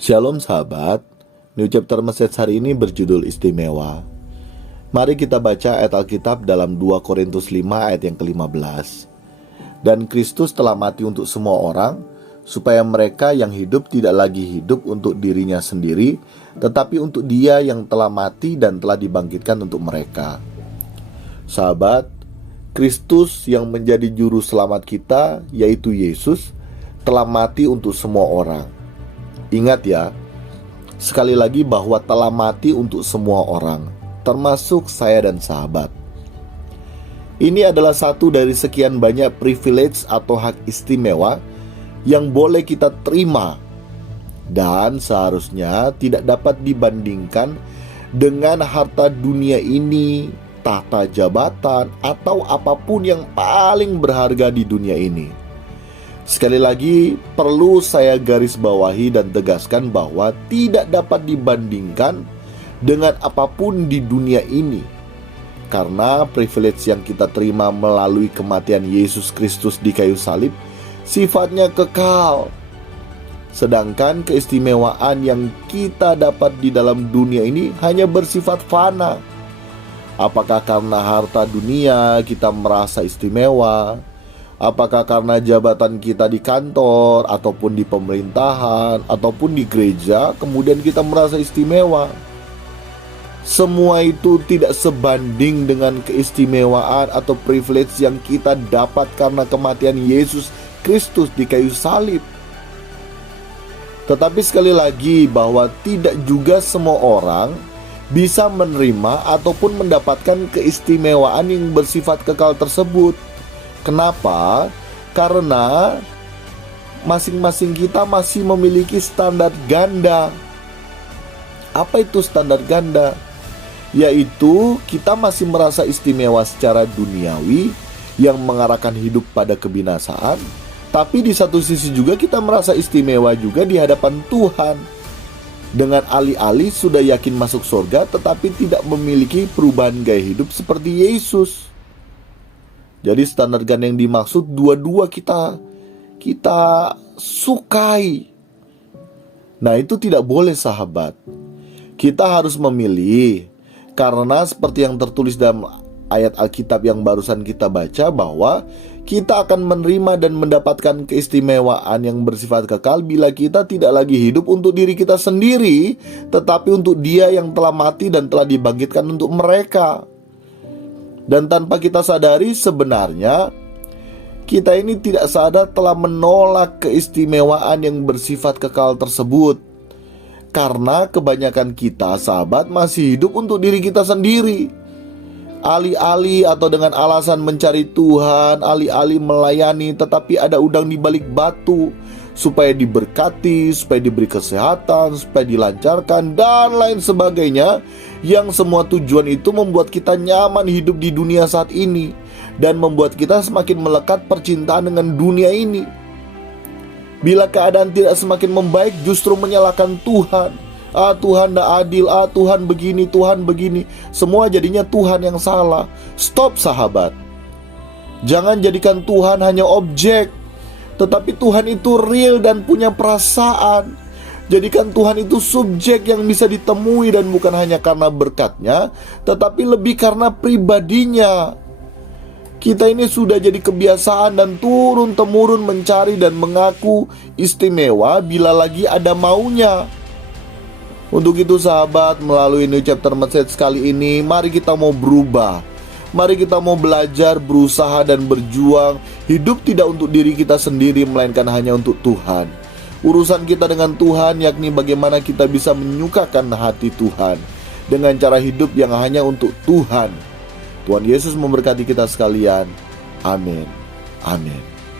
Shalom sahabat, New Chapter Message hari ini berjudul istimewa. Mari kita baca ayat Alkitab dalam 2 Korintus 5 ayat yang ke-15. Dan Kristus telah mati untuk semua orang, supaya mereka yang hidup tidak lagi hidup untuk dirinya sendiri, tetapi untuk Dia yang telah mati dan telah dibangkitkan untuk mereka. Sahabat, Kristus yang menjadi juru selamat kita, yaitu Yesus, telah mati untuk semua orang. Ingat ya, sekali lagi bahwa telah mati untuk semua orang, termasuk saya dan sahabat. Ini adalah satu dari sekian banyak privilege atau hak istimewa yang boleh kita terima, dan seharusnya tidak dapat dibandingkan dengan harta dunia ini, tahta jabatan, atau apapun yang paling berharga di dunia ini. Sekali lagi, perlu saya garis bawahi dan tegaskan bahwa tidak dapat dibandingkan dengan apapun di dunia ini. Karena privilege yang kita terima melalui kematian Yesus Kristus di kayu salib sifatnya kekal. Sedangkan keistimewaan yang kita dapat di dalam dunia ini hanya bersifat fana. Apakah karena harta dunia kita merasa istimewa? Apakah karena jabatan kita di kantor, ataupun di pemerintahan, ataupun di gereja, kemudian kita merasa istimewa? Semua itu tidak sebanding dengan keistimewaan atau privilege yang kita dapat karena kematian Yesus Kristus di kayu salib. Tetapi sekali lagi bahwa tidak juga semua orang bisa menerima ataupun mendapatkan keistimewaan yang bersifat kekal tersebut. Kenapa? Karena masing-masing kita masih memiliki standar ganda. Apa itu standar ganda? Yaitu kita masih merasa istimewa secara duniawi yang mengarahkan hidup pada kebinasaan. Tapi di satu sisi juga kita merasa istimewa juga di hadapan Tuhan. Dengan alih-alih sudah yakin masuk surga tetapi tidak memiliki perubahan gaya hidup seperti Yesus. Jadi standar ganda yang dimaksud dua-dua kita sukai. Nah, itu tidak boleh sahabat. Kita harus memilih. Karena seperti yang tertulis dalam ayat Alkitab yang barusan kita baca, bahwa kita akan menerima dan mendapatkan keistimewaan yang bersifat kekal bila kita tidak lagi hidup untuk diri kita sendiri, tetapi untuk Dia yang telah mati dan telah dibangkitkan untuk mereka. Dan tanpa kita sadari, sebenarnya kita ini tidak sadar telah menolak keistimewaan yang bersifat kekal tersebut. Karena kebanyakan kita, sahabat, masih hidup untuk diri kita sendiri. Alih-alih atau dengan alasan mencari Tuhan, alih-alih melayani, tetapi ada udang di balik batu, supaya diberkati, supaya diberi kesehatan, supaya dilancarkan, dan lain sebagainya. Yang semua tujuan itu membuat kita nyaman hidup di dunia saat ini, dan membuat kita semakin melekat percintaan dengan dunia ini. Bila keadaan tidak semakin membaik, justru menyalahkan Tuhan. Tuhan tidak adil, Tuhan begini, Tuhan begini. Semua jadinya Tuhan yang salah. Stop sahabat. Jangan jadikan Tuhan hanya objek, tetapi Tuhan itu real dan punya perasaan. Jadikan Tuhan itu subjek yang bisa ditemui, dan bukan hanya karena berkatnya, tetapi lebih karena pribadinya. Kita ini sudah jadi kebiasaan dan turun-temurun mencari dan mengaku istimewa bila lagi ada maunya. Untuk itu sahabat, melalui New Chapter Message kali ini, mari kita mau berubah. Mari kita mau belajar, berusaha dan berjuang. Hidup tidak untuk diri kita sendiri, melainkan hanya untuk Tuhan. Urusan kita dengan Tuhan yakni bagaimana kita bisa menyukakan hati Tuhan dengan cara hidup yang hanya untuk Tuhan. Tuhan Yesus memberkati kita sekalian. Amin. Amin.